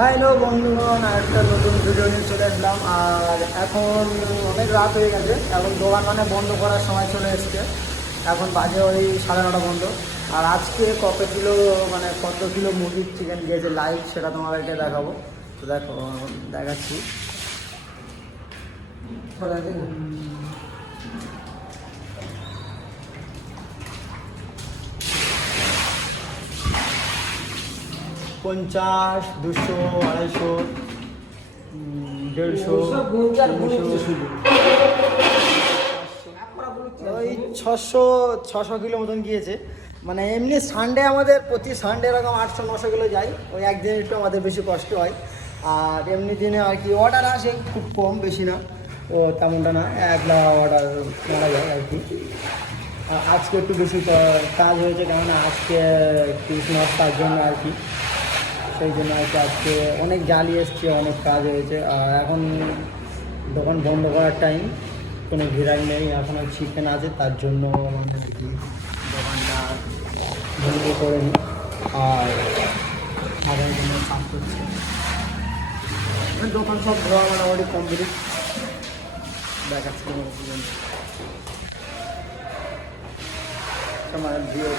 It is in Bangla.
হ্যালো বন্ধুগণ, একটা নতুন ভিডিও নিয়ে চলে আসলাম। আর এখন অনেক রাত হয়ে গেছে, এখন দোকান বন্ধ করার সময় চলে এসছে। এখন বাজে ওই 9:30 বন্ধ। আর আজকে কত কিলো মুরগির চিকেন গিয়েছে লাইভ, সেটা তোমাদেরকে দেখাবো। তো দেখো, দেখাচ্ছি। 50, 200, 250, 150, 300, ওই 600 কিলো মতন গিয়েছে। মানে এমনি সানডে আমাদের প্রতি সানডে এরকম 800-900 কিলো যায়। ওই একদিন একটু আমাদের বেশি কষ্ট হয়। আর এমনি দিনে আর কি অর্ডার আসে খুব কম, বেশি না। ও তেমনটা না, একলা অর্ডার মারা যায় আর কি। আজকে একটু বেশি কাজ হয়েছে, কেননা আজকে ক্রিসমাস, তার জন্য আর কি। সেই জন্য আর কি আজকে অনেক জালি এসছে, অনেক কাজ হয়েছে। আর এখন দোকান বন্ধ করার টাইম, কোনো ভিড়াই নেই। এখনও চিকেন আছে, তার জন্য আর কি দোকানটা বন্ধ করে নিই। আর খাবার জন্য কাজ করছে, দোকান সব ধোয়া মোটামুটি কমপ্লিট। দেখাচ্ছি আমার ভিডিও